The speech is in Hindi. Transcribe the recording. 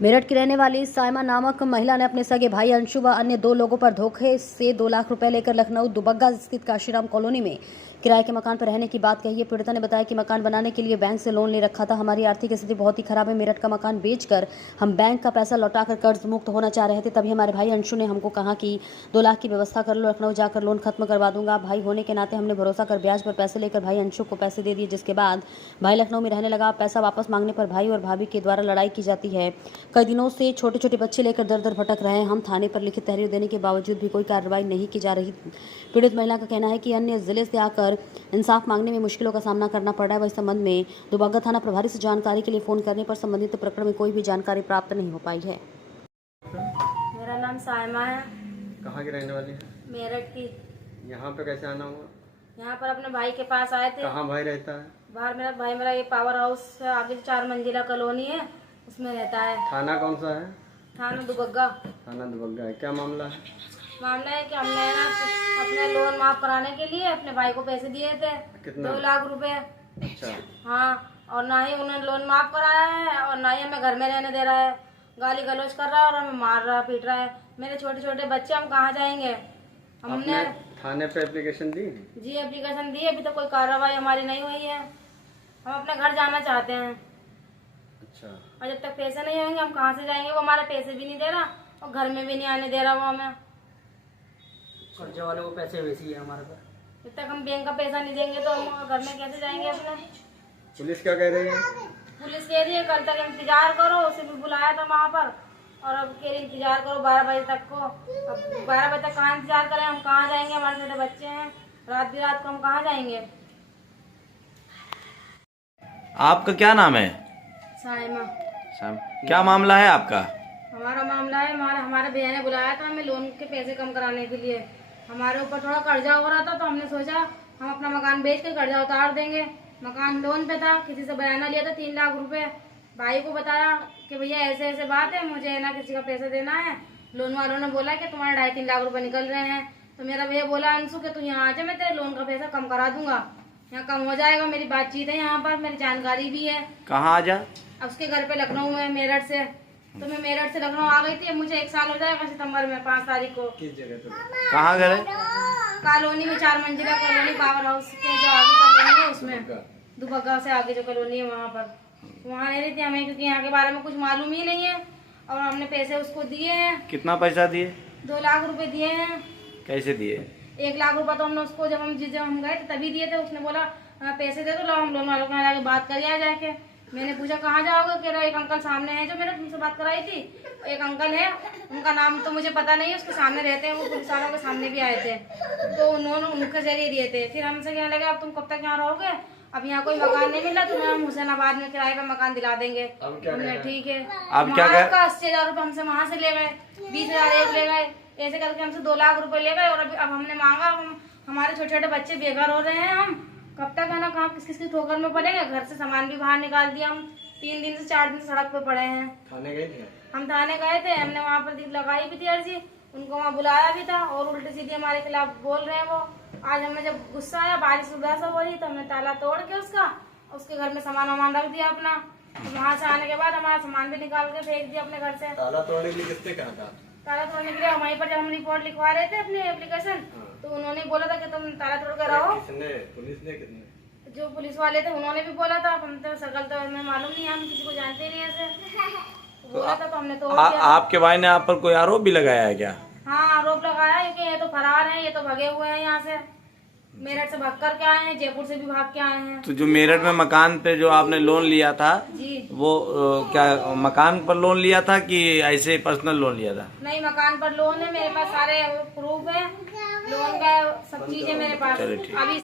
मेरठ की रहने वाली सायमा नामक महिला ने अपने सगे भाई अंशु व अन्य 2 लोगों पर धोखे से 2 लाख रुपए लेकर लखनऊ दुबग्गा स्थित काशीराम कॉलोनी में किराए के मकान पर रहने की बात कही है। पीड़िता ने बताया कि मकान बनाने के लिए बैंक से लोन ले रखा था। हमारी आर्थिक स्थिति बहुत ही खराब है। मेरठ का मकान बेचकर हम बैंक का पैसा लौटाकर कर्ज मुक्त होना चाह रहे थे। तभी हमारे भाई अंशु ने हमको कहा कि 2 लाख की व्यवस्था कर लो, लखनऊ जाकर लोन खत्म करवा दूंगा। भाई होने के नाते हमने भरोसा कर ब्याज पर पैसे लेकर भाई अंशु को पैसे दे दिए, जिसके बाद भाई लखनऊ में रहने लगा। पैसा वापस मांगने पर भाई और भाभी के द्वारा लड़ाई की जाती है। कई दिनों से छोटे छोटे बच्चे लेकर दर दर भटक रहे हैं। हम थाने पर लिखित तहरीर देने के बावजूद भी कोई कार्रवाई नहीं की जा रही। पीड़ित महिला का कहना है कि अन्य जिले से आकर इंसाफ मांगने में मुश्किलों का सामना करना पड़ रहा है। वही संबंध में दुबग्गा थाना प्रभारी से जानकारी के लिए फोन करने पर संबंधित प्रकरण में कोई भी जानकारी प्राप्त नहीं हो पाई है। मेरा नाम सायमा है। कहाँ की रहने वाली है? मेरठ की। यहाँ पे कैसे आना हुआ? यहाँ पर अपने भाई के पास आए थे। कहाँ भाई रहता है? बाहर मेरा ये पावर हाउस से आगे 4 मंजिला कॉलोनी है, उसमें रहता है। थाना कौन सा है? थाना दुबग्गा। थाना दुबग्गा है। क्या मामला है? मामला है कि हमने ना अपने लोन माफ कराने के लिए अपने भाई को पैसे दिए थे। कितना? 2 लाख रुपए। अच्छा। हाँ, और ना ही उन्होंने लोन माफ कराया है और ना ही हमें घर में रहने दे रहा है। गाली गलौज कर रहा है और हमें मार रहा पीट रहा है। मेरे छोटे छोटे बच्चे, हम कहाँ जाएंगे? हमने थाने पे एप्लीकेशन दी? जी एप्लीकेशन दी, अभी तो कोई कार्रवाई हमारी नहीं हुई है। हम अपने घर जाना चाहते हैं। अच्छा। और जब तक पैसे नहीं होंगे हम कहाँ से जाएंगे? वो हमारे पैसे भी नहीं दे रहा और घर में भी नहीं आने दे रहा वो हमें। कर्जे वाले को पैसे वैसे ही है हमारे पास। जब तक हम बैंक का पैसा नहीं देंगे तो हम घर में कैसे जाएंगे अपने? पुलिस क्या कह रही है? पुलिस कह रही है कल तक इंतजार करो, उसे भी बुलाया था वहाँ पर और अब कह रही इंतजार करो 12 बजे तक को। अब 12 बजे तक कहाँ इंतजार करें? हम कहाँ जाएंगे? हमारे छोटे बच्चे हैं, रात बिरात को हम कहाँ जाएंगे? आपका क्या नाम है? सायमा। क्या मामला है आपका? हमारा मामला है, हमारे भैया ने बुलाया था हमें लोन के पैसे कम कराने के लिए। हमारे ऊपर थोड़ा कर्जा हो रहा था तो हमने सोचा हम अपना मकान बेच के कर्जा उतार देंगे। मकान लोन पे था, किसी से बयाना लिया था 3 लाख रुपए। भाई को बताया कि भैया ऐसे ऐसे बात है, मुझे ना किसी का पैसा देना है। लोन वालों ने बोला कि तुम्हारे 2.5-3 लाख रुपए निकल रहे हैं। तो मेरा भैया बोला अंशु कि तू यहाँ आ जा, मैं तेरे लोन का पैसा कम करा दूंगा, यहाँ कम हो जाएगा। मेरी बातचीत है यहाँ पर, मेरी जानकारी भी है। कहाँ आ जा? अब उसके घर पे लखनऊ में, मेरठ से। तो मैं मेरठ से लखनऊ आ गई थी। मुझे 1 साल हो जाएगा सितंबर में 5 तारीख को। किस जगह पे? कहाँ घर है? कॉलोनी में 4 मंजिला कॉलोनी, पावर हाउस के जो आगे कॉलोनी है उसमें, दुबग्गा से आगे जो कॉलोनी है वहाँ पर। वहाँ नहीं रही थी हमें, क्योंकि यहाँ के बारे में कुछ मालूम ही नहीं है और हमने पैसे उसको दिए हैं। कितना पैसा दिए? 2 लाख रुपए दिए हैं। कैसे दिए? 1 लाख रुपए तो हमने उसको जब हम गए थे तभी दिए थे। उसने बोला पैसे दे दो, लो हम लोन वालों के यहाँ बात करिए जाके। मैंने पूछा कहाँ जाओगे? कह रहा एक अंकल सामने है जो मैंने तुमसे बात कराई थी। एक अंकल है, उनका नाम तो मुझे पता नहीं है, उसके सामने रहते हैं वो, पुलिस वालों के सामने भी आए थे तो उन्होंने उनके जरिए दिए थे। फिर हमसे कहने लगे अब तुम कब तक यहाँ रहोगे? अब यहाँ कोई मकान नहीं मिल रहा, तुम्हें हम हुसैनाबाद में किराए पर मकान दिला देंगे। हमने ठीक है। अब क्या कह? 80,000 रुपये हमसे वहाँ से ले गए, 20,000 एक ले गए, ऐसे करके हमसे 2 लाख रुपए ले गए। और अब हमने मांगा, हमारे छोटे छोटे बच्चे बेघर हो रहे हैं, हम कब तक है ना, कहाँ किस किसकी ठोकर में पड़ेंगे? घर से सामान भी बाहर निकाल दिया। हम 3 दिन से 4 दिन सड़क पे पड़े हैं। थाने गए थे? हम थाने गए थे, हमने वहाँ पर लगाई भी थी अर्जी, उनको वहाँ बुलाया भी था और उल्टी सीधी हमारे खिलाफ बोल रहे हैं वो। आज हमें जब गुस्सा आया, बारिश सुबह से हो रही तो हमने ताला तोड़ के उसके घर में सामान वामान रख दिया अपना। तो वहाँ से आने के बाद हमारा सामान भी निकाल के फेंक दिया अपने घर से। ताला तोड़ने के लिए किसने कहा था? ताला तोड़ने के लिए वहीं पर जब हम रिपोर्ट लिखवा रहे थे अपनी एप्लीकेशन, तो उन्होंने बोला था कि तुम ताला तोड़ कर रहो। किसने? पुलिस ने? किसने? जो पुलिस वाले थे उन्होंने भी बोला था। हम तो सकल तो हमें मालूम नहीं है, हम किसी को जानते नहीं ऐसे। बोला था तो हमने तोड़ दिया। आपके भाई ने आप पर कोई आरोप भी लगाया है क्या? हाँ, आरोप लगाया है कि ये तो फरार है, ये तो भगे हुए हैं यहाँ से, मेरठ से भाग कर के आए हैं, जयपुर से भी भाग के आए हैं। तो जो मेरठ में मकान पे जो आपने लोन लिया था जी, वो क्या मकान पर लोन लिया था कि ऐसे पर्सनल लोन लिया था? नहीं, मकान पर लोन है, मेरे पास सारे प्रूफ है लोन का, सब चीजें मेरे पास। चलिए ठीक। अभी